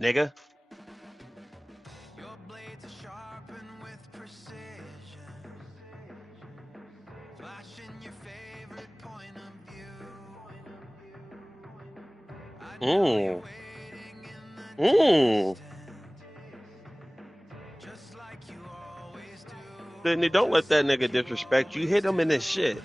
nigga. Mm. Mm. Sydney, don't let that nigga disrespect you. Hit him in his shit.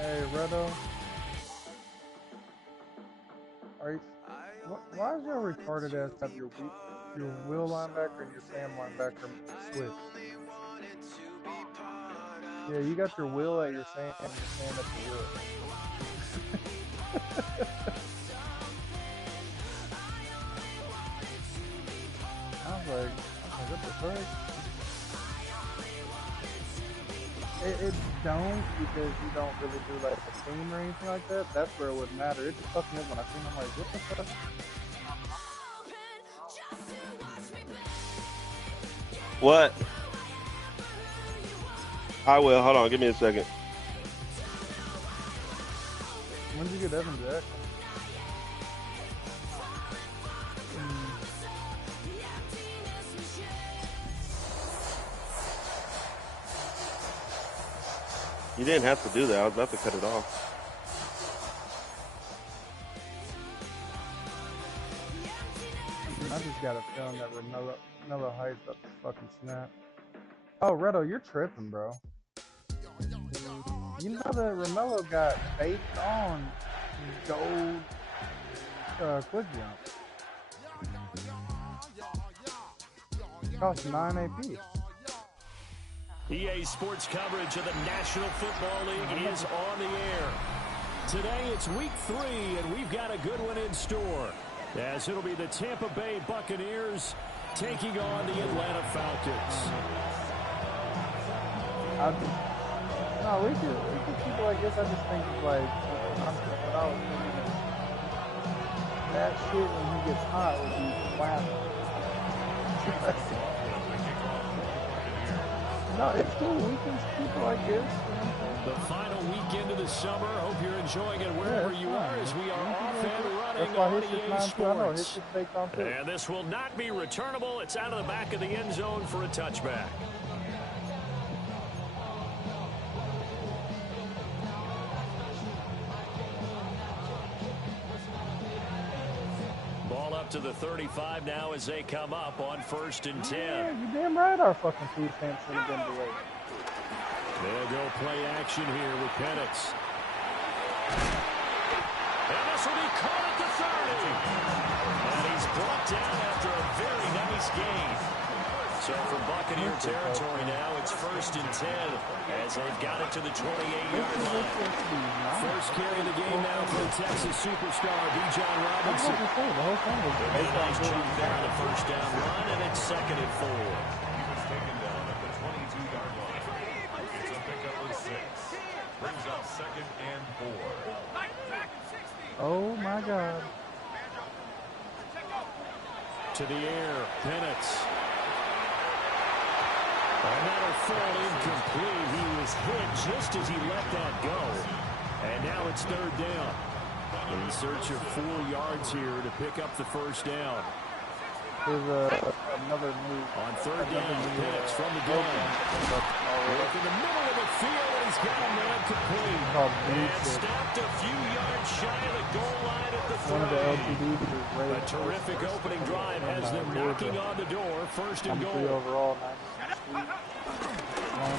Hey, Redo, are you, why is your retarded ass have your will linebacker and your Sam linebacker switched? Yeah, you got your will at your Sam and your Sam at your will. I was like, what the fuck? It don't, because you don't really do like a team or anything like that. That's where it would matter. It just fucked me up when I seen. I'm like, what the fuck? What? I will. Hold on. Give me a second. When did you get Evan Jackson? You didn't have to do that. I was about to cut it off. I just got a feeling that Romello Heights up to fucking snap. Oh, Redo, you're tripping, bro. You know that Romello got baked on gold quick jump. Cost 9 AP. EA Sports coverage of the National Football League is on the air. Today it's week 3, and we've got a good one in store, as it'll be the Tampa Bay Buccaneers taking on the Atlanta Falcons. No, we could people like this. I just think it's like, what I was thinking is, that shit when he gets hot would be flat. No, it's cool. Weekends, people like this. The final weekend of the summer. Hope you're enjoying it wherever you are, as we are off and running on EA Sports. And this will not be returnable. It's out of the back of the end zone for a touchback. Ball up to the 35 now as they come up on 1st and 10. Yeah, you damn right our fucking defense should have been delayed. They'll go play action here with Penix. And this will be caught at the 30. And he's brought down after a very nice gain. So from Buccaneer territory now, it's 1st and 10 as they've got it to the 28-yard line. First carry of the game now for the Texas superstar, Bijan Robinson. A nice jump there on the first down run, and it's 2nd and 4. He was taken down at the 22-yard line. It's a pickup of 6. Brings up 2nd and 4. Oh my God. to the air. Penix. And that'll fall incomplete. He was hit just as he let that go. And now it's third down. In search of 4 yards here to pick up the first down. There's another move. On third down, Penix from the gun. Look in the middle of the field, and he's got a man complete. And stopped a few yards shy of the goal line at the 3. A terrific opening drive has them knocking on the door. First and goal. Overall,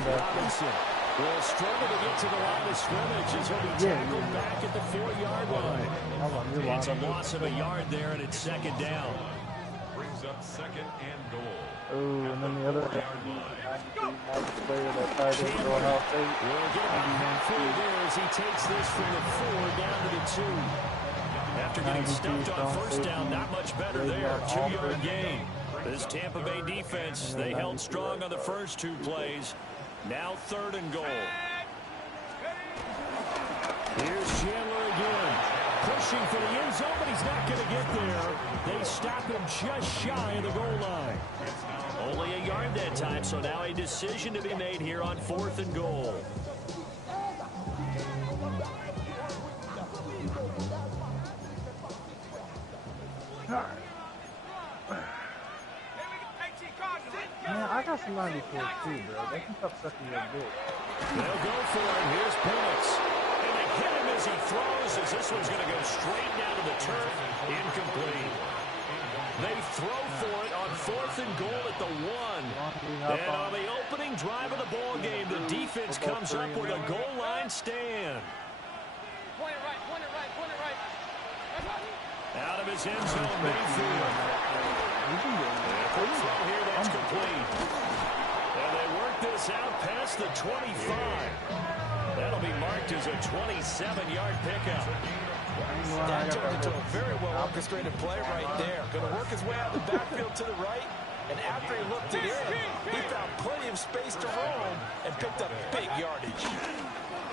Robinson will struggle to get to the line of scrimmage as he'll be tackled back at the 4-yard line. It's a loss of a yard there, and it's second down. Brings up second and goal. Oh, and then the other player that tried to go out there. Will get about halfway there as he takes this from the 4 down to the 2. After getting stuffed on first down, not much better there. 2-yard gain. This Tampa Bay defense, they held strong on the first 2 plays. Now third and goal. Here's Chandler again. Pushing for the end zone, but he's not going to get there. They stop him just shy of the goal line. Only a yard that time, so now a decision to be made here on 4th and goal. Man, I got some 94 too, bro. They can stop sucking your dick. They'll go for it. Here's Penix. And they hit him as he throws, as this one's going to go straight down to the turf. Incomplete. They throw for it on 4th and goal at the 1. And on the opening drive of the ball game, the defense comes up with a goal line stand. Point it right, point it right, point it right. Out of his end zone, Mayfield. Quick throw here, that's complete. And they work this out past the 25. That'll be marked as a 27-yard pickup. That turned into a very well-orchestrated play right there. Going to work his way out of the backfield to the right. And after he looked it in, he found plenty of space to roam and picked up big yardage.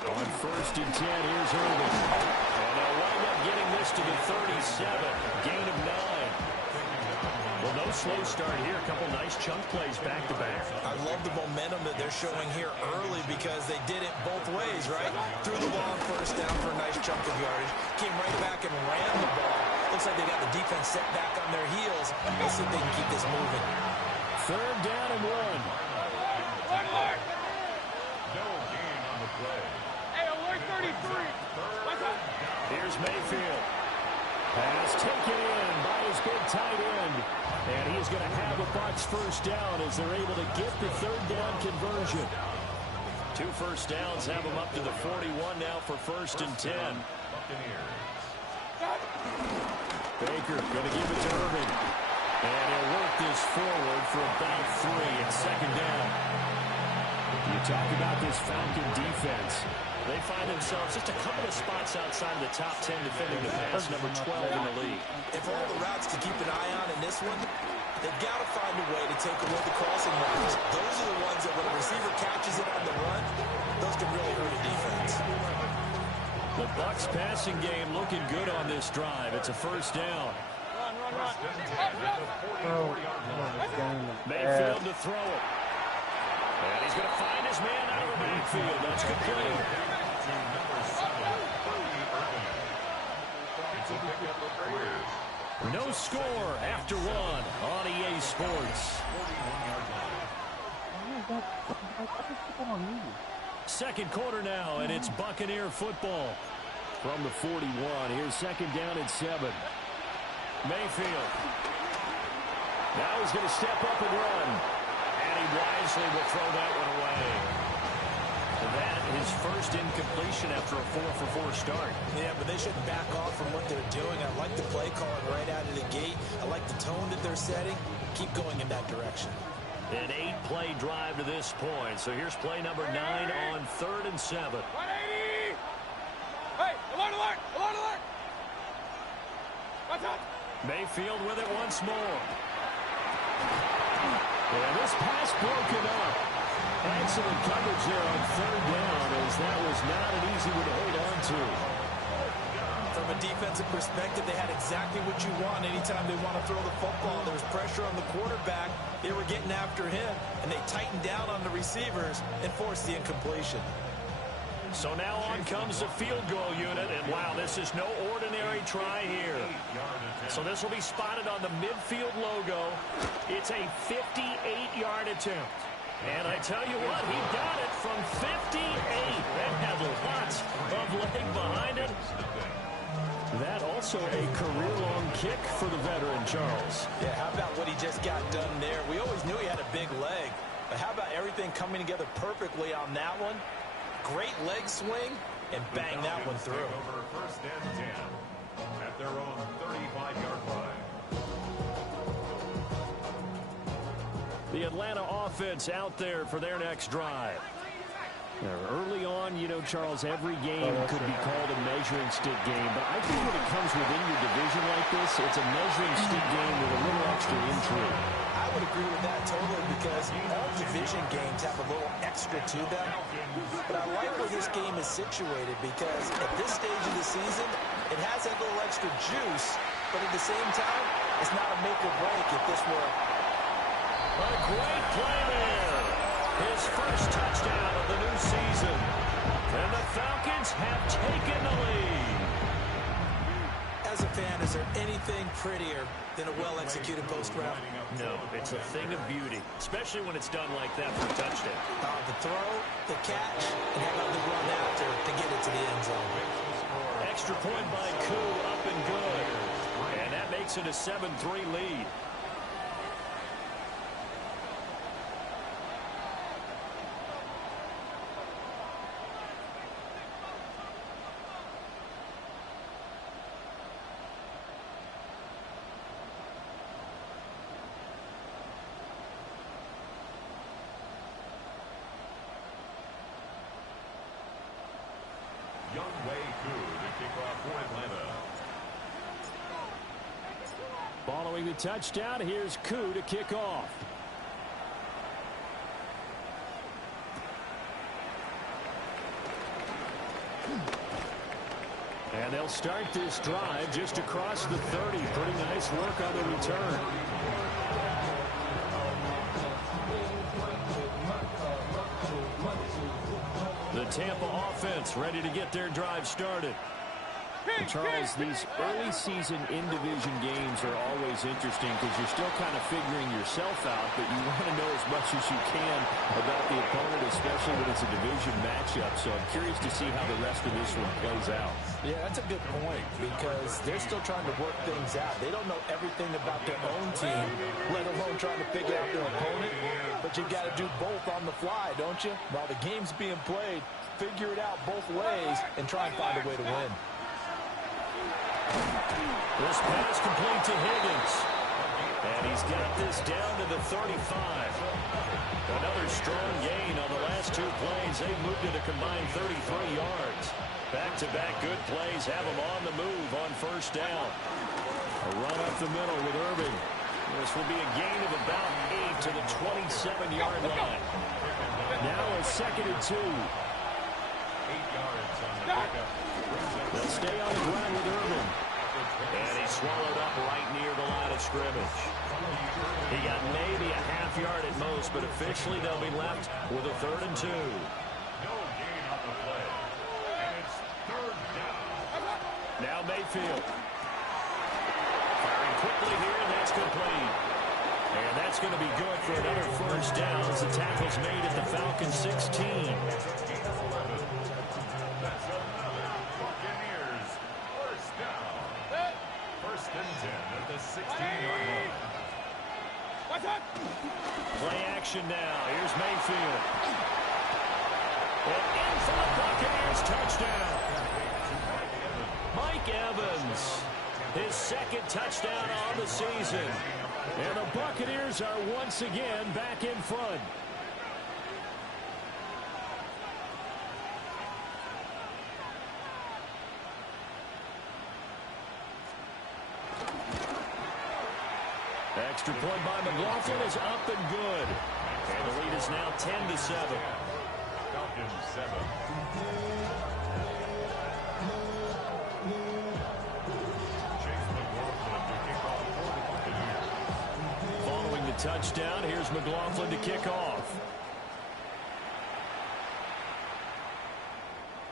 On 1st and 10, here's Irvin. And they'll wind up getting this to the 37. Gain of 9. Well, no slow start here. A couple nice chunk plays back-to-back. I love the momentum that they're showing here early because they did it both ways, right? Threw the ball on first down for a nice chunk of yardage. Came right back and ran the ball. Looks like they got the defense set back on their heels. Let's see if they can keep this moving. 3rd down and 1. No gain on the play. Hey, alert 33. Here's Mayfield. Pass taken in by his big tight end. And he's going to have a Bucs first down as they're able to get the 3rd down conversion. 2 first downs have them up to the 41 now for 1st and 10. Baker going to give it to Irvin. And he'll work this forward for about 3 at 2nd down. You talk about this Falcon defense. They find themselves just a couple of spots outside of the top 10 defending the pass, number 12 in the league. If all the routes to keep an eye on in this one, they've got to find a way to take away the crossing routes. Those are the ones that when a receiver catches it on the run, those can really hurt a defense. The Bucs passing game looking good on this drive. It's a first down. Mayfield to throw it. And he's going to find his man out of the backfield. That's complete. No score after 1 on EA Sports. Second quarter now, and it's Buccaneer football. From the 41, here's 2nd down and 7. Mayfield. Now he's going to step up and run. And he wisely will throw that one away. That is first incompletion after a 4-for-4 start. Yeah, but they shouldn't back off from what they're doing. I like the play calling right out of the gate. I like the tone that they're setting. Keep going in that direction. An 8-play drive to this point. So here's play number 9 on 3rd and 7. 180! Hey, alert, alert, alert, alert! Watch out! Mayfield with it once more. And this pass broken up. Excellent coverage there on 3rd down, as that was not an easy one to hold on to. From From a defensive perspective, they had exactly what you want. Anytime they want to throw the football, there was pressure on the quarterback. They were getting after him, and they tightened down on the receivers and forced the incompletion. So now on comes the field goal unit, and wow, this is no ordinary try here. So this will be spotted on the midfield logo. It's a 58-yard attempt. And I tell you what, he got it from 58. That had lots of leg behind it. That also a career-long kick for the veteran, Charles. Yeah, how about what he just got done there? We always knew he had a big leg, but how about everything coming together perfectly on that one? Great leg swing, and bang that one through. Over first and 10 at their own 35-yard line. The Atlanta offense out there for their next drive. Now, early on, you know, Charles, every game could be called a measuring stick game, but I think when it comes within your division like this, it's a measuring stick game with a little extra intrigue. I would agree with that totally because all division games have a little extra to them. But I like where this game is situated because at this stage of the season, it has that little extra juice, but at the same time, it's not a make or break if this were. A great play there. His first touchdown of the new season. And the Falcons have taken the lead. As a fan, is there anything prettier than a well-executed post route? No, it's a thing of beauty, especially when it's done like that for a touchdown. The throw, the catch, and how about the run after to get it to the end zone. Extra point by Koo, up and good. And that makes it a 7-3 lead. Following the touchdown, here's Koo to kick off. And they'll start this drive just across the 30. Pretty nice work on the return. The Tampa offense ready to get their drive started. And Charles, these early season in-division games are always interesting because you're still kind of figuring yourself out, but you want to know as much as you can about the opponent, especially when it's a division matchup. So I'm curious to see how the rest of this one plays out. Yeah, that's a good point because they're still trying to work things out. They don't know everything about their own team, let alone trying to figure out their opponent. But you've got to do both on the fly, don't you? While the game's being played, figure it out both ways and try and find a way to win. This pass complete to Higgins. And he's got this down to the 35. Another strong gain on the last two plays. They moved it a combined 33 yards. Back-to-back good plays have them on the move on first down. A run up the middle with Irving. This will be a gain of about 8 to the 27-yard line. Now a 2nd and 2. 8 yards on the pickup. They'll stay on the ground with Irving. And he's swallowed up right near the line of scrimmage. He got maybe a half yard at most, but officially they'll be left with a 3rd and 2. No gain on the play. And it's 3rd down. Now Mayfield. Firing quickly here, and that's complete. And that's going to be good for another first down as the tackle's made at the Falcons 16. Play action now. Here's Mayfield. And in for the Buccaneers touchdown. Mike Evans, his 2nd touchdown on the season. And the Buccaneers are once again back in front. Extra point by McLaughlin is up and good. And the lead is now 10-7. Falcons 7. touchdown. Here's McLaughlin to kick off.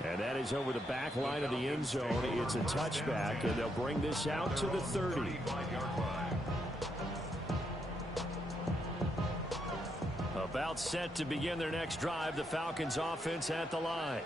And that is over the back line of the end zone. It's a touchback, and they'll bring this out to the 30. About set to begin their next drive. The Falcons offense at the line.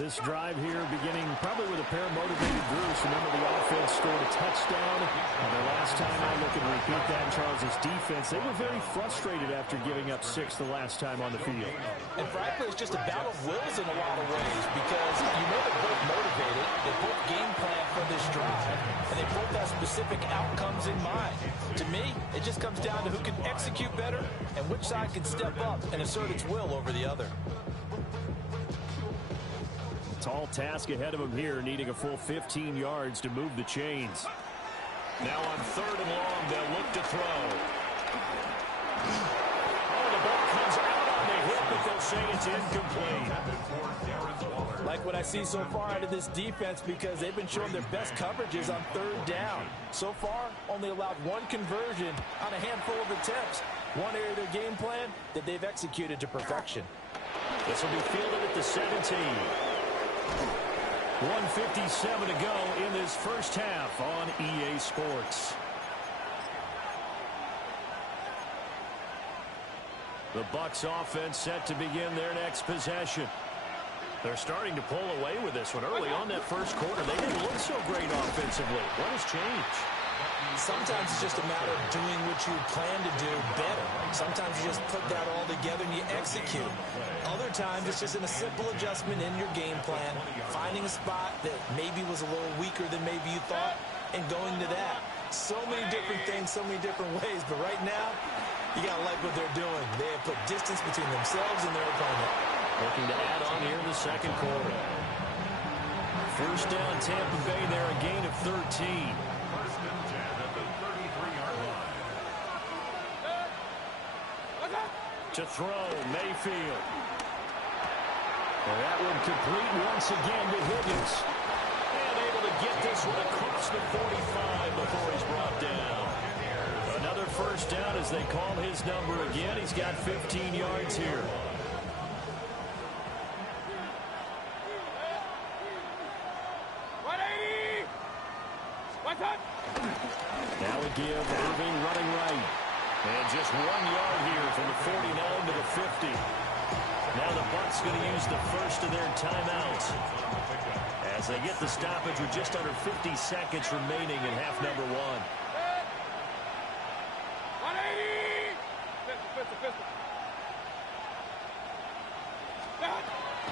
This drive here beginning probably with a pair of motivated Bruce. Remember, the offense scored a touchdown. And their last time out, looking to repeat that in Charles' defense. They were very frustrated after giving up 6 the last time on the field. And frankly, it's just a battle of wills in a lot of ways because you know they're both motivated. They both game plan for this drive, and they both have specific outcomes in mind. To me, it just comes down to who can execute better and which side can step up and assert its will over the other. Tall task ahead of him here, needing a full 15 yards to move the chains. Now on 3rd and long, they'll look to throw. Oh, the ball comes out on the hip, but they'll say it's incomplete. Like what I see so far out of this defense because they've been showing their best coverages on 3rd down. So far, only allowed 1 conversion on a handful of attempts. One area of their game plan that they've executed to perfection. This will be fielded at the 17. 1:57 to go in this first half on EA Sports. The Bucs offense set to begin their next possession. They're starting to pull away with this one. Early on that first quarter, they didn't look so great offensively. What has changed? Sometimes it's just a matter of doing what you plan to do better. Sometimes you just put that all together and you execute. Other times it's just in a simple adjustment in your game plan, finding a spot that maybe was a little weaker than maybe you thought, and going to that. So many different things, so many different ways, but right now, you got to like what they're doing. They have put distance between themselves and their opponent. Looking to add on here in the second quarter. First down, Tampa Bay there, a gain of 13. To throw, Mayfield. And that one complete once again to Higgins. And able to get this one across the 45 before he's brought down. Another first down as they call his number again. He's got 15 yards here. Now we give Irving running right. And just 1 yard here from the 49 to the 50. Now the Bucs going to use the first of their timeouts as they get the stoppage with just under 50 seconds remaining in half number 1. 180!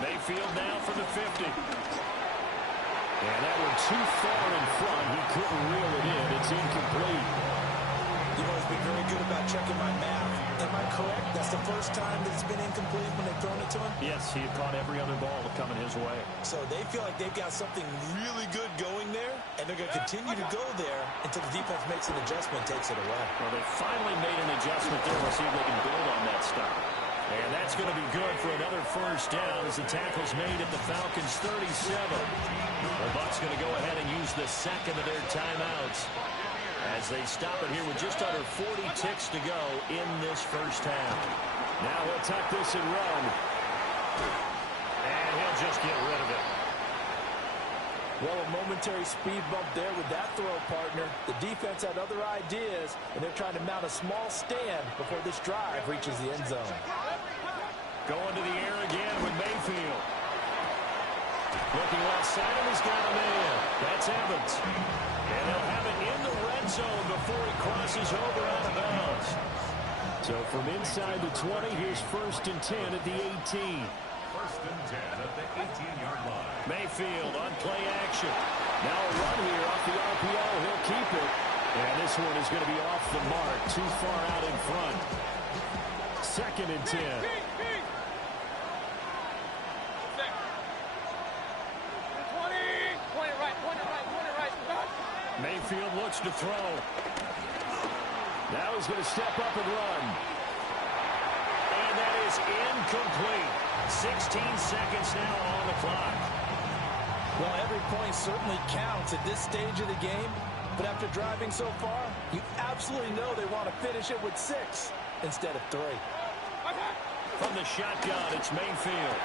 Mayfield now for the 50. And that one too far in front. He couldn't reel it in. It's incomplete. You've always been very good about checking my math. Am I correct? That's the first time that it's been incomplete when they've thrown it to him? Yes, he had caught every other ball coming his way. So they feel like they've got something really good going there, and they're going to continue to go there until the defense makes an adjustment, takes it away. Well, they finally made an adjustment there. We'll see if they can build on that stuff. And that's going to be good for another first down as the tackle's made at the Falcons' 37. The Bucs going to go ahead and use the second of their timeouts as they stop it here with just under 40 ticks to go in this first half. Now he'll tuck this and run. And he'll just get rid of it. Well, a momentary speed bump there with that throw, partner. The defense had other ideas, and they're trying to mount a small stand before this drive reaches the end zone. Going to the air again with Mayfield. Looking left side, and he's got a man. That's Evans. And they'll have it in the red zone before he crosses over out of bounds. So from inside the 20, here's 1st and 10 at the 18. 1st and 10 at the 18-yard line. Mayfield on play action. Now a run here off the RPO. He'll keep it. And this one is going to be off the mark. Too far out in front. 2nd and 10. Mayfield looks to throw. Now he's going to step up and run. And that is incomplete. 16 seconds now on the clock. Well, every point certainly counts at this stage of the game. But after driving so far, you absolutely know they want to finish it with 6 instead of 3. From the shotgun, it's Mayfield.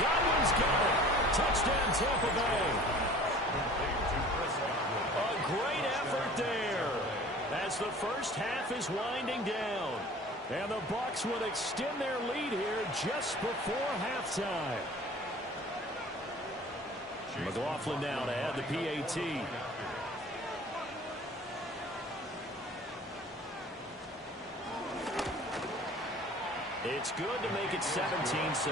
Godwin's got it. Touchdown, Tampa Bay. A great effort there as the first half is winding down. And the Bucs would extend their lead here just before halftime. McLaughlin now to add the PAT. It's good to make it 17-7.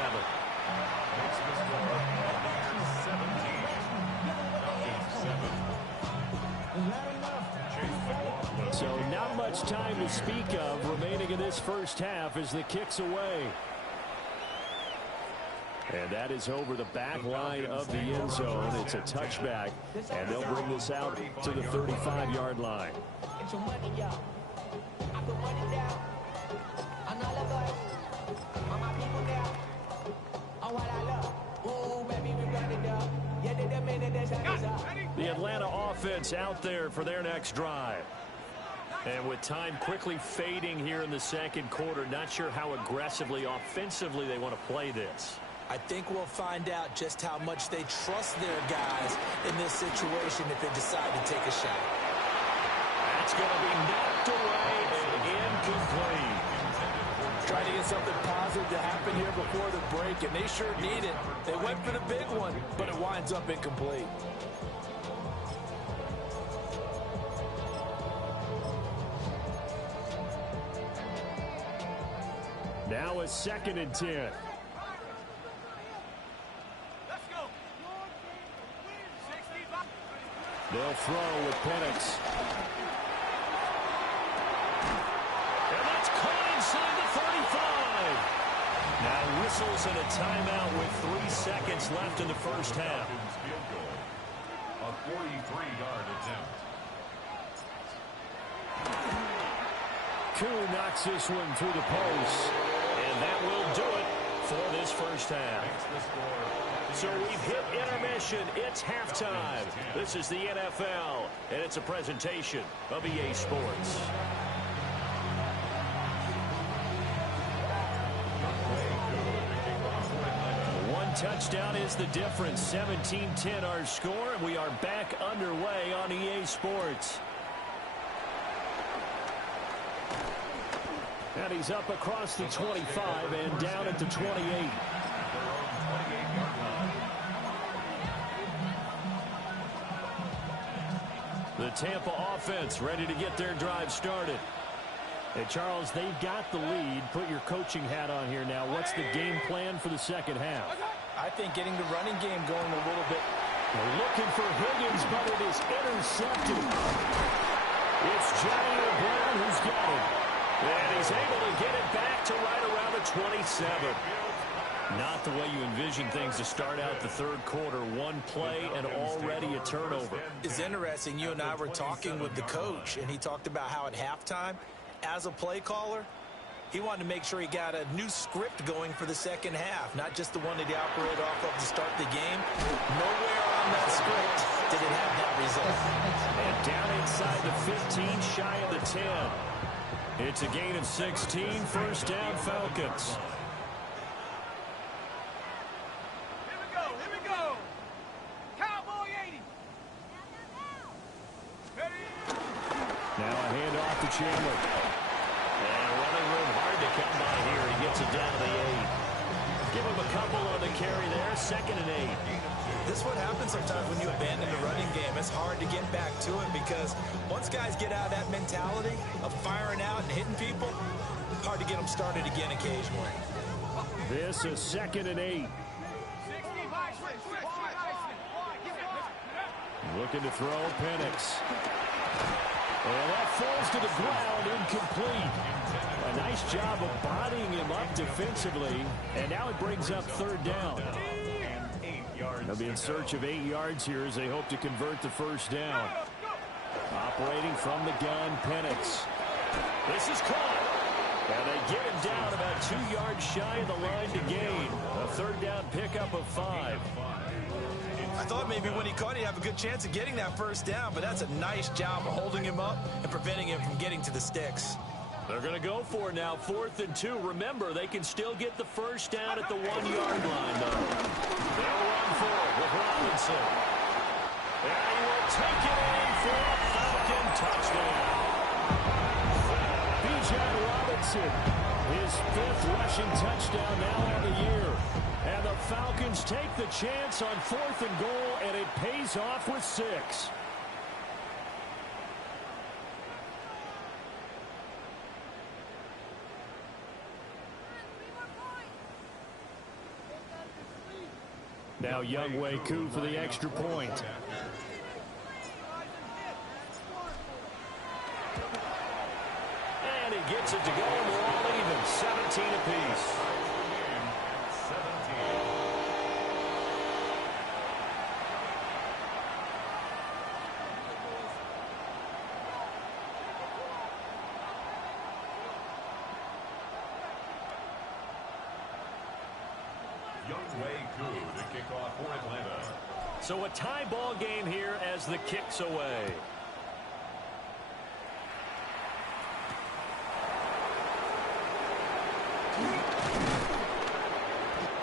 So not much time to speak of remaining in this first half as the kick's away. And that is over the back line of the end zone. It's a touchback, and they'll bring this out to the 35-yard line. The Atlanta offense out there for their next drive. And with time quickly fading here in the second quarter, not sure how aggressively, offensively they want to play this. I think we'll find out just how much they trust their guys in this situation if they decide to take a shot. That's going to be knocked away and incomplete. Trying to get something positive to happen here before the break, and they sure need it. They went for the big one, but it winds up incomplete. Now a 2nd and 10. They'll throw with Penix. And that's caught inside the 35. Now whistles and a timeout with 3 seconds left in the first half. A 43-yard attempt. Koo knocks this one through the post. And that will do it for this first half. So we've hit intermission. It's halftime. This is the NFL, and it's a presentation of EA Sports. One touchdown is the difference. 17-10 our score, and we are back underway on EA Sports. And he's up across the 25 and down at the 28. The Tampa offense ready to get their drive started. Hey, Charles, they've got the lead. Put your coaching hat on here now. What's the game plan for the second half? I think getting the running game going a little bit. They're looking for Higgins, but it is intercepted. It's Jair Brown who's got it. And he's able to get it back to right around the 27. Not the way you envision things to start out the third quarter. One play and already a turnover. It's interesting. You and I were talking with the coach, and he talked about how at halftime, as a play caller, he wanted to make sure he got a new script going for the second half, not just the one that he operated off of to start the game. Nowhere on that script did it have that result. And down inside the 15, shy of the 10. It's a gain of 16, first down Falcons. Here we go. Cowboy 80. Ready? Now a handoff to Chandler. And running room hard to come by here. He gets it down to the 8. Give him a couple on the carry there. 2nd and 8. This is what happens sometimes when you abandon the running game. It's hard to get back to it because once guys get out of that mentality of firing out and hitting people, it's hard to get them started again occasionally. This is 2nd and 8. Looking to throw, Penix. And that falls to the ground, incomplete. A nice job of bodying him up defensively, and now it brings up 3rd down. They'll be in search of 8 yards here as they hope to convert the first down. Operating from the gun, Penix. This is caught. And they get him down about 2 yards shy of the line to gain. A 3rd down pickup of 5. I I thought maybe when he caught, he'd have a good chance of getting that first down, but that's a nice job of holding him up and preventing him from getting to the sticks. They're going to go for it now, 4th and 2. Remember, they can still get the first down at the 1-yard line, though. They'll run for it with Robinson. And he will take it in for a Falcon touchdown. Bijan Robinson, his 5th rushing touchdown now on the year. And the Falcons take the chance on 4th and goal, and it pays off with 6. Now Younghoe Koo for the extra point. And he gets it to go, and we're all even, 17 apiece. Younghoe Koo to kick off for Atlanta. So a tie ball game here as the kick's away.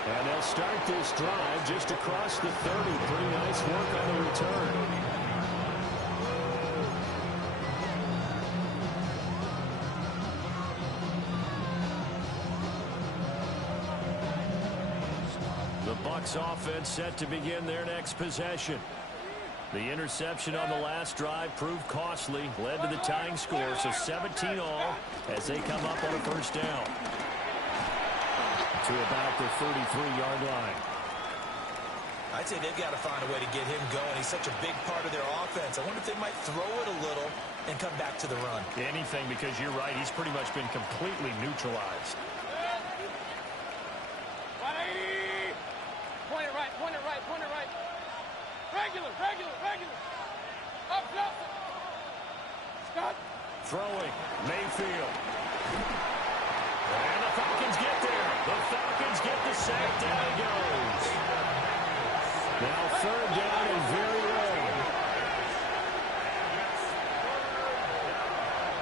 And they'll start this drive just across the 30. Pretty nice work on the return. The Bucs offense set to begin their next possession. The interception on the last drive proved costly, led to the tying score, so 17 all as they come up on a first down. To about the 33-yard line. I'd say they've got to find a way to get him going. He's such a big part of their offense. I wonder if they might throw it a little and come back to the run. Anything, because you're right, he's pretty much been completely neutralized. Point it right, point it right, point it right. Regular. Up. Stop. Throwing, Mayfield. And the Falcons get there. The Falcons get the sack. Down he goes. Now 3rd down and very low.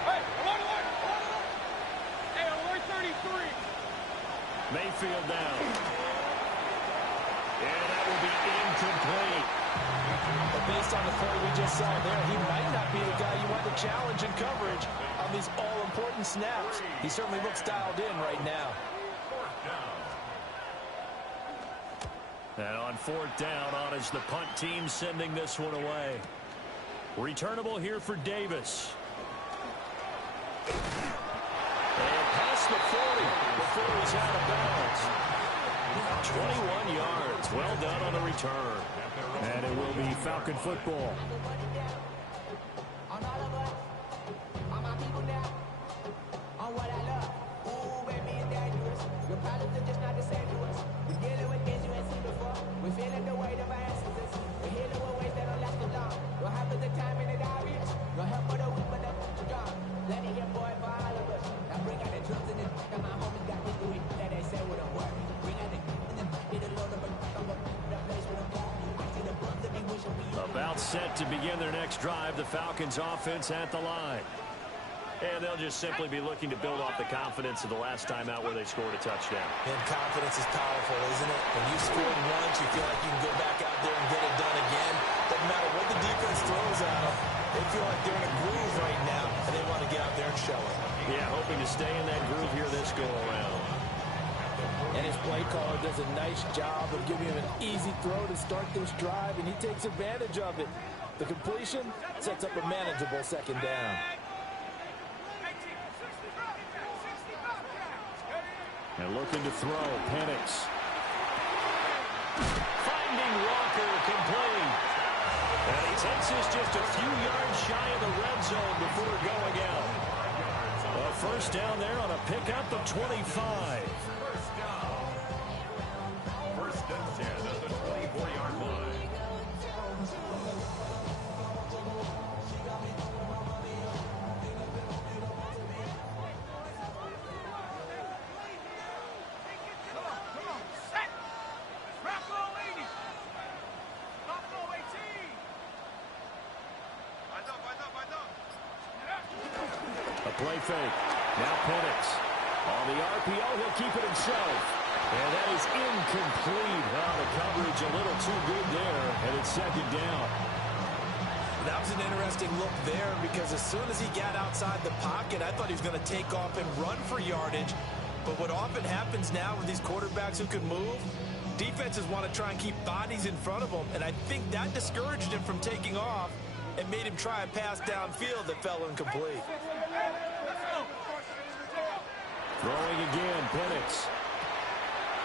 Hey, alert. Hey, alert 33. Mayfield down. And that will be incomplete. But based on the play we just saw there, he might not be the guy you want to challenge in coverage on these all-important snaps. He certainly looks dialed in right now. And on 4th down, on is the punt team sending this one away. Returnable here for Davis. And past the 40 before he's out of bounds. 21 yards. Well done on the return. And it will be Falcon football. About set to begin their next drive, the Falcons offense at the line. And they'll just simply be looking to build off the confidence of the last time out where they scored a touchdown. And confidence is powerful, isn't it? When you scored once, you feel like you can go back out there and get it done again. Doesn't matter what the defense throws at them. They feel like they're in a groove right now, and they want to get out there and show it. Yeah, hoping to stay in that groove here this go-around. And his play caller does a nice job of giving him an easy throw to start this drive, and he takes advantage of it. The completion sets up a manageable 2nd down. And looking to throw, Penix. Finding Walker, complete. And he takes us just a few yards shy of the red zone before going out. A first down there on a pickup of 25. First and 10 at the 24-yard line. Come on, set. Rock all 80. Stop. play fake. Now Penix. On the RPO, he'll keep it himself. And that is incomplete. Well, the coverage a little too good there, and it's second down. That was an interesting look there because as soon as he got outside the pocket, I thought he was going to take off and run for yardage. But what often happens now with these quarterbacks who can move, defenses want to try and keep bodies in front of them, and I think that discouraged him from taking off and made him try a pass downfield that fell incomplete. Throwing again, Penix.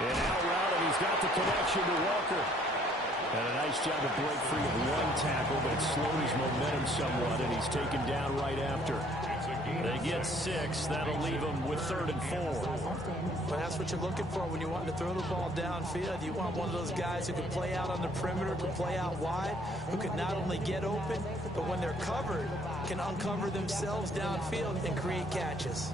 And out route, and he's got the connection to Walker. And a nice job to break free of one tackle, but it slowed his momentum somewhat, and he's taken down right after. They get 6. That'll leave them with 3rd and 4. Well, that's what you're looking for when you want to throw the ball downfield. You want one of those guys who can play out on the perimeter, can play out wide, who can not only get open, but when they're covered, can uncover themselves downfield and create catches.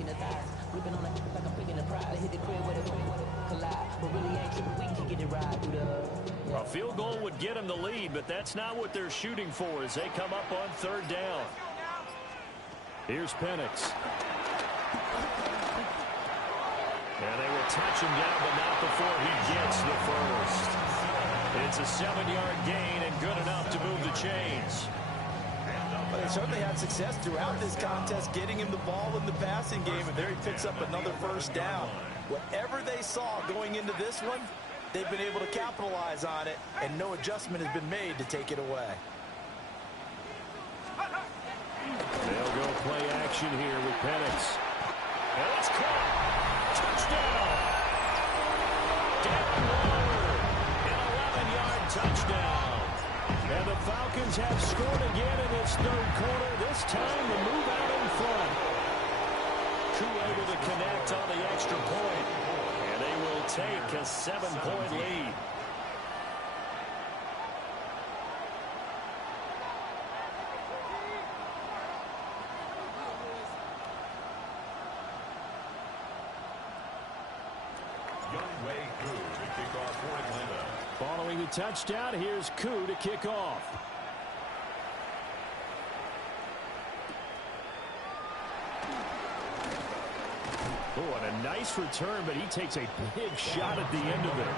A field goal would get them the lead, but that's not what they're shooting for as they come up on 3rd down. Here's Penix. And they will touch him down, but not before he gets the first. It's a 7-yard gain and good enough to move the chains. Well, they certainly had success throughout this contest getting him the ball in the passing game, and there he picks up another first down. Whatever they saw going into this one, they've been able to capitalize on it, and no adjustment has been made to take it away. They'll go play action here with Penix. And it's caught. Touchdown. Darren Waller. An 11-yard touchdown. And the Falcons have scored again in this 3rd quarter. This time the move out in front. Koo able to connect on the extra point. And they will take a 7-point lead. Following the touchdown, here's Koo to kick off. Oh, and a nice return, but he takes a big shot at the end of it.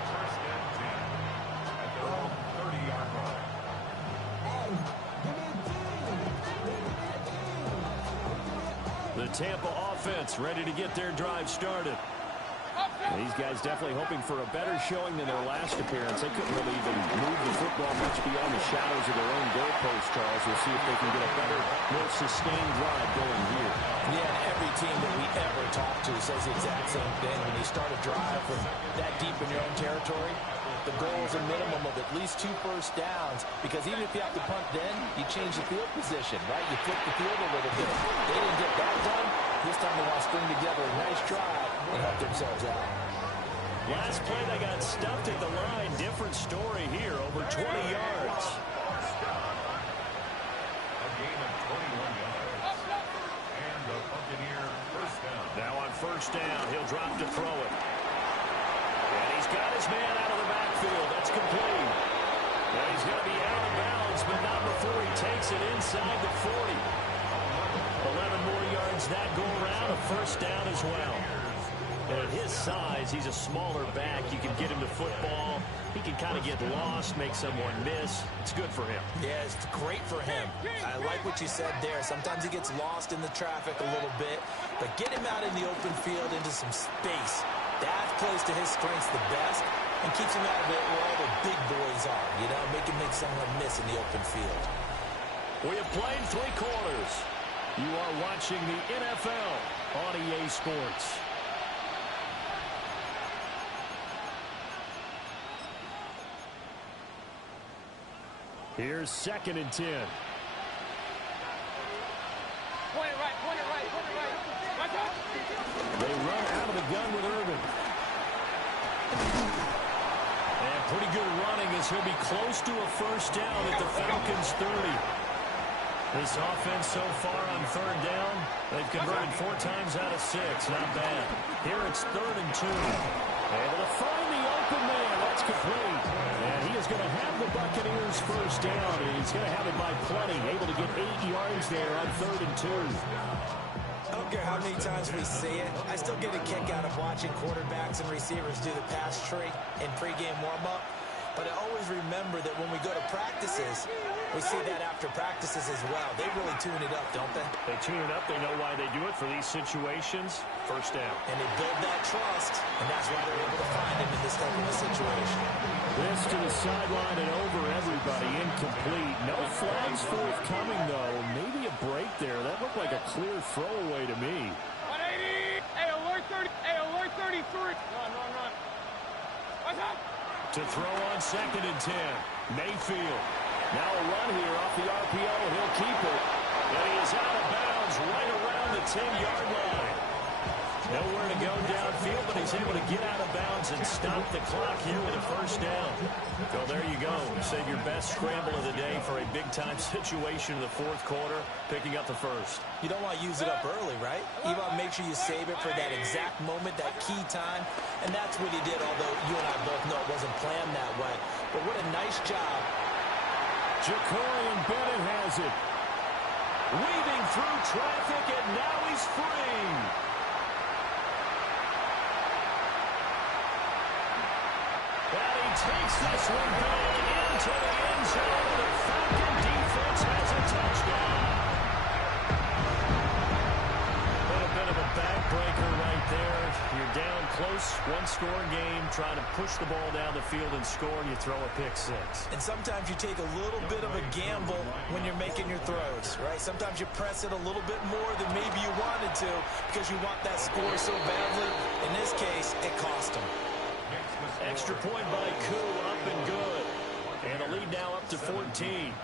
The Tampa offense ready to get their drive started. These guys definitely hoping for a better showing than their last appearance. They couldn't really even move the football much beyond the shadows of their own goalpost, Charles. We'll see if they can get a better, more sustained drive going here. Yeah, and every team that we ever talk to says the exact same thing. When you start a drive from that deep in your own territory, the goal is a minimum of at least 2 first downs, because even if you have to punt then, you change the field position, right? You flip the field a little bit. They didn't get that done. This time they want to string together a nice drive and help themselves out. Last play, they got stuffed at the line. Different story here, over 20 yards. A gain of 21 yards. And the Buccaneer first down. Now on first down, he'll drop to throw it. And he's got his man out of the backfield. That's complete. Now he's going to be out of bounds, but not before he takes it inside the 40. 11 more yards that go around, a first down as well. And at his size, he's a smaller back. You can get him to football. He can kind of get lost, make someone miss. It's good for him. Yeah, it's great for him. I like what you said there. Sometimes he gets lost in the traffic a little bit, but get him out in the open field into some space. That plays to his strengths the best and keeps him out of it where all the big boys are, you know, make someone miss in the open field. We have played 3 quarters. You are watching the NFL on EA Sports. Here's 2nd and 10. Point it right, point it right, point it right. Watch out. They run out of the gun with Irvin. And pretty good running as he'll be close to a first down at the Falcons' 30. This offense so far on 3rd down, they've converted 4 times out of 6. Not bad. Here it's 3rd and 2. Able to find the open man. That's complete. And he is going to have the Buccaneers first down. And he's going to have it by plenty. Able to get 8 yards there on 3rd and 2. don't care how many times we see it, I still get a kick out of watching quarterbacks and receivers do the pass tree in pregame warm-up. But I always remember that when we go to practices, we see that after practices as well. They really tune it up, don't they? They tune it up. They know why they do it for these situations. First down. And they build that trust, and that's why they're able to find him in this type of a situation. This to the sideline and over everybody. Incomplete. No flags forthcoming, though. Maybe a break there. That looked like a clear throwaway to me. 180. Hey, alert 30. Hey, alert 33. Run. What's up? To throw on 2nd and 10. Mayfield. Now a run here off the RPO. He'll keep it. And he is out of bounds right around the 10-yard line. Nowhere to go downfield, but he's able to get out of bounds and stop the clock here with a first down. So there you go. Save your best scramble of the day for a big-time situation in the fourth quarter, picking up the first. You don't want to use it up early, right? You want to make sure you save it for that exact moment, that key time. And that's what he did, although you and I both know it wasn't planned that way. But what a nice job. Ja'Cory Bennett has it. Weaving through traffic, and now he's free. And he takes this one back into the end zone. The Falcon defense has a touchdown. But a bit of a backbreaker right there. You're down close, one-score game, trying to push the ball down the field and score, and you throw a pick six. And sometimes you take a little bit of a gamble when you're making your throws, right? Sometimes you press it a little bit more than maybe you wanted to because you want that score so badly. In this case, it cost him. Extra point by Koo, up and good. And a lead now up to 14.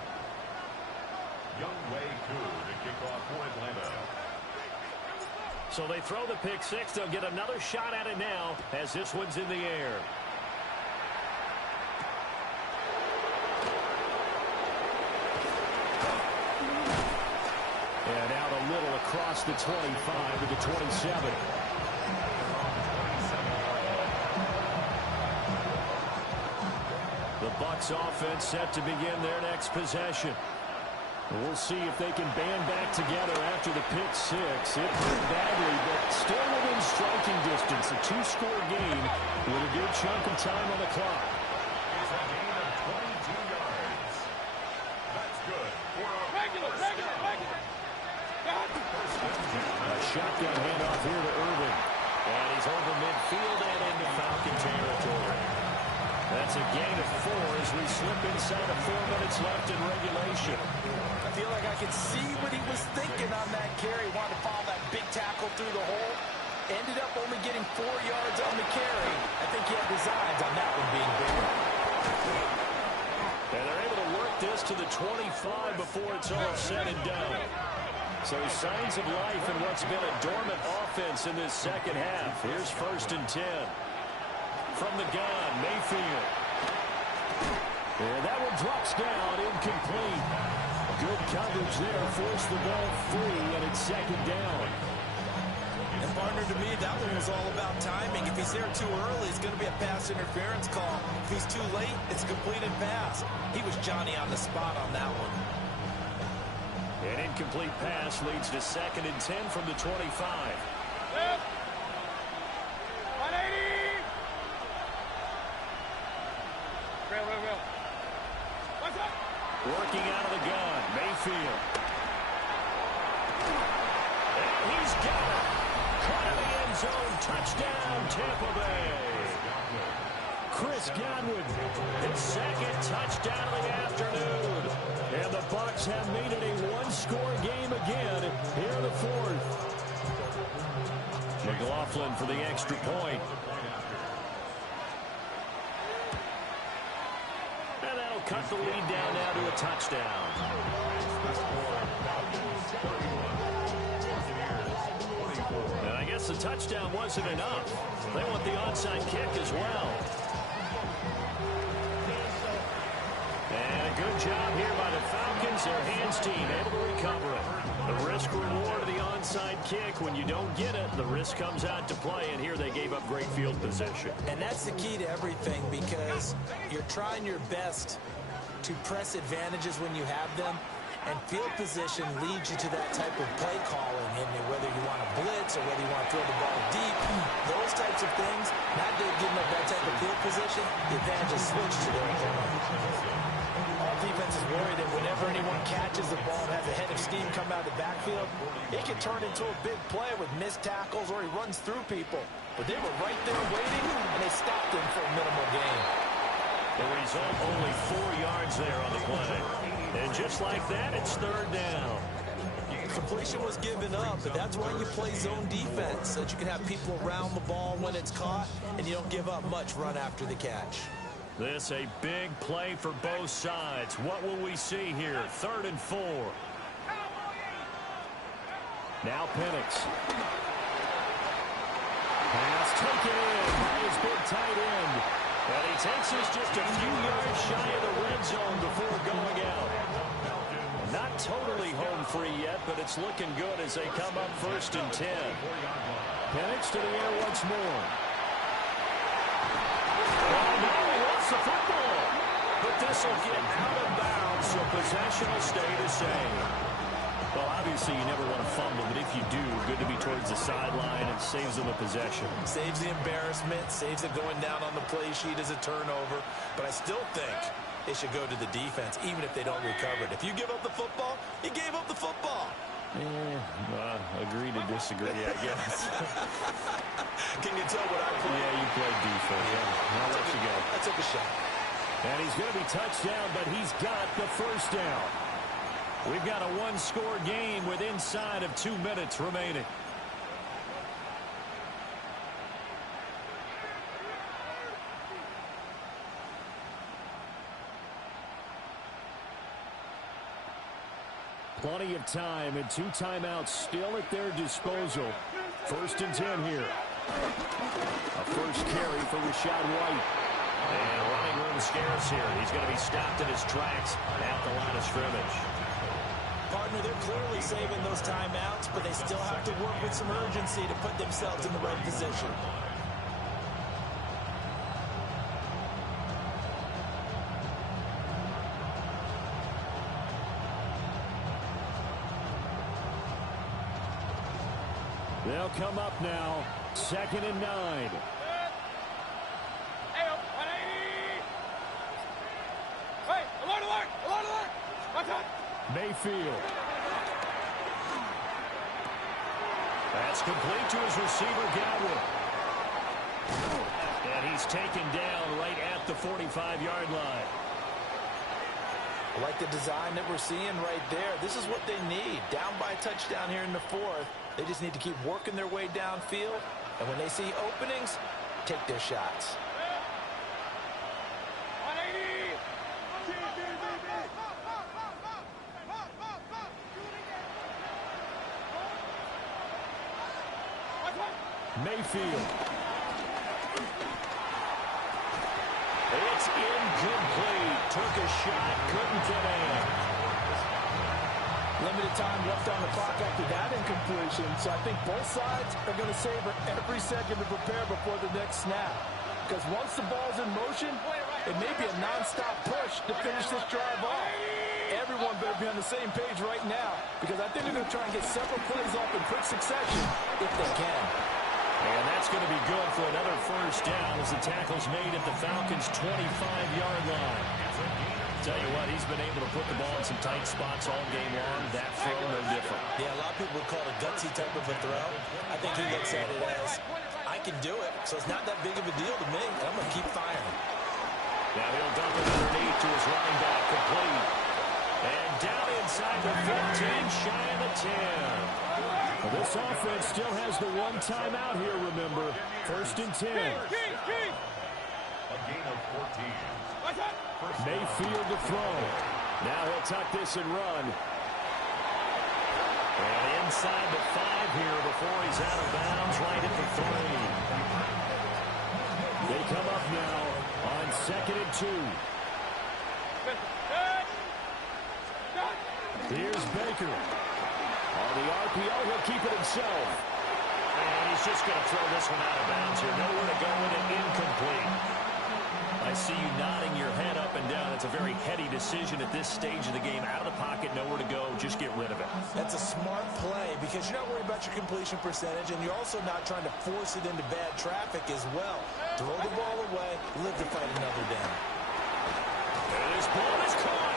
Younghoe Koo to kick off for Atlanta. So they throw the pick six. They'll get another shot at it now as this one's in the air. And out a little across the 25 to the 27. The Bucs offense set to begin their next possession. We'll see if they can band back together after the pick six. It hurt badly, but still within striking distance. A two-score game with a good chunk of time on the clock. It's a gain of 22 yards. That's good for a Regular. A shotgun handoff here to Irvin. And he's over midfield and into Falcon territory. That's a gain of 4 as we slip inside of 4 minutes left in regulation. I feel like I could see what he was thinking on that carry. Wanted to follow that big tackle through the hole. Ended up only getting 4 yards on the carry. I think he had designs on that one being bigger. And they're able to work this to the 25 before it's all said and done. So signs of life in what's been a dormant offense in this second half. Here's 1st and 10. From the gun, Mayfield. And that one drops down, incomplete. Good coverage there, forced the ball free, and it's 2nd down. And partner, to me, that one was all about timing. If he's there too early, it's going to be a pass interference call. If he's too late, it's a completed pass. He was Johnny on the spot on that one. An incomplete pass leads to 2nd and 10 from the 25. Left. 180. Real. What's up? Working out of the gun, Mayfield. And he's got it. Caught in the end zone. Touchdown, Tampa Bay. Chris Godwin, his 2nd touchdown of the afternoon. And the Bucs have made it a one-score game again here in the 4th. McLaughlin for the extra point. And that'll cut the lead down now to a touchdown. And I guess the touchdown wasn't enough. They want the onside kick as well. And a good job here by the Falcons. Their hands team able to recover it. The risk reward of the onside kick. When you don't get it, the risk comes out to play. And here they gave up great field position. And that's the key to everything, because you're trying your best to press advantages when you have them. And field position leads you to that type of play calling, and whether you want to blitz or whether you want to throw the ball deep, those types of things, not giving up that type of field position, the advantage is switched to their opponent. All defense is worried that whenever anyone catches the ball and has a head of steam come out of the backfield, it can turn into a big play with missed tackles or he runs through people. But they were right there waiting, and they stopped him for a minimal gain. The result, only 4 yards there on the play. And just like that, it's third down. Completion was given up, but that's why you play zone defense, so that you can have people around the ball when it's caught, and you don't give up much run after the catch. This a big play for both sides. What will we see here? 3rd and 4. Now Penix. Pass taken in by his big tight end. And he takes us just a few yards shy of the red zone before going out. Not totally home free yet, but it's looking good as they come up 1st and 10. Penix to the air once more. Oh, no, he lost the football. But this will get out of bounds, so possession will stay the same. Well, obviously, you never want to fumble, but if you do, good to be towards the sideline. It saves them a possession. Saves the embarrassment, saves it going down on the play sheet as a turnover. But I still think it should go to the defense, even if they don't recover it. If you give up the football, you gave up the football. Agree to disagree, I guess. Can you tell what I played? Yeah, you played defense. Yeah. I'll let you go. I took a shot. And he's going to be touched down, but he's got the first down. We've got a one-score game with inside of 2 minutes remaining. Plenty of time and 2 timeouts still at their disposal. 1st and 10 here. A first carry for Rachaad White. And running room scarce here. He's going to be stopped in his tracks at the line of scrimmage. Partner, they're clearly saving those timeouts, but they still have to work with some urgency to put themselves in the right position. They'll come up now. 2nd and 9. Hey, alert, alert, alert, alert. Watch out. Mayfield. That's complete to his receiver, Godwin. And he's taken down right at the 45-yard line. I like the design that we're seeing right there. This is what they need. Down by a touchdown here in the 4th. They just need to keep working their way downfield. And when they see openings, take their shots. 180. Mayfield. It's incomplete. Took a shot, couldn't get in. Limited time left on the clock after that incompletion, so I think both sides are going to savor every second to prepare before the next snap. Because once the ball's in motion, it may be a nonstop push to finish this drive off. Everyone better be on the same page right now, because I think they're going to try and get several plays off in quick succession if they can. And that's going to be good for another first down as the tackle's made at the Falcons' 25-yard line. Tell you what, he's been able to put the ball in some tight spots all game long. That throw, no different. Yeah, a lot of people would call it a gutsy type of a throw. I think he looks at it as, I can do it, so it's not that big of a deal to me. I'm going to keep firing. Now he'll dump it underneath to his running back, complete. And down inside the 15, shy of the 10. Well, this offense still has the 1 timeout here, remember. 1st and 10. A gain of 14. Mayfield to throw. Now he'll tuck this and run. And inside the 5 here before he's out of bounds, right at the 3. They come up now on 2nd and 2. Here's Baker. On the RPO, he'll keep it himself. And he's just going to throw this one out of bounds here. Nowhere to go with it, incomplete. I see you nodding your head up and down. It's a very heady decision at this stage of the game. Out of the pocket, nowhere to go. Just get rid of it. That's a smart play because you're not worried about your completion percentage, and you're also not trying to force it into bad traffic as well. Throw the ball away, live to fight another down. And this ball is caught.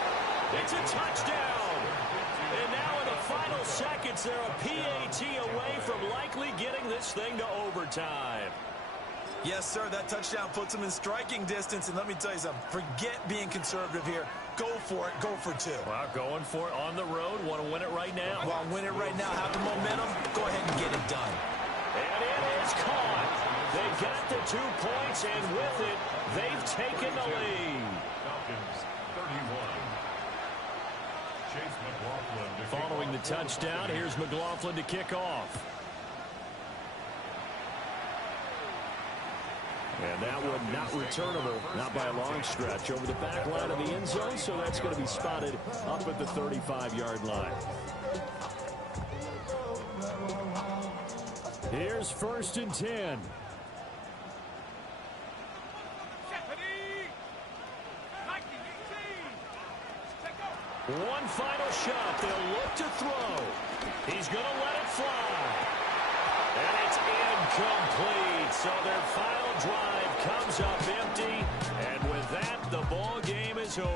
It's a touchdown. And now in the final seconds, they're a PAT away from likely getting this thing to overtime. Yes, sir, that touchdown puts them in striking distance. And let me tell you something, forget being conservative here. Go for it. Go for two. Well, going for it on the road. Want to win it right now? Well, win it right now. Have the momentum. Go ahead and get it done. And it is caught. They got the 2 points, and with it, they've taken the lead. Falcons 31. Chase McLaughlin to Following the touchdown, here's McLaughlin to kick off. And that one not returnable, not by a long stretch, over the back line of the end zone, so that's going to be spotted up at the 35-yard line. Here's 1st and 10. One final shot. They'll look to throw. He's going to let it fly. And it's incomplete. So their final drive comes up empty. And with that, the ball game is over.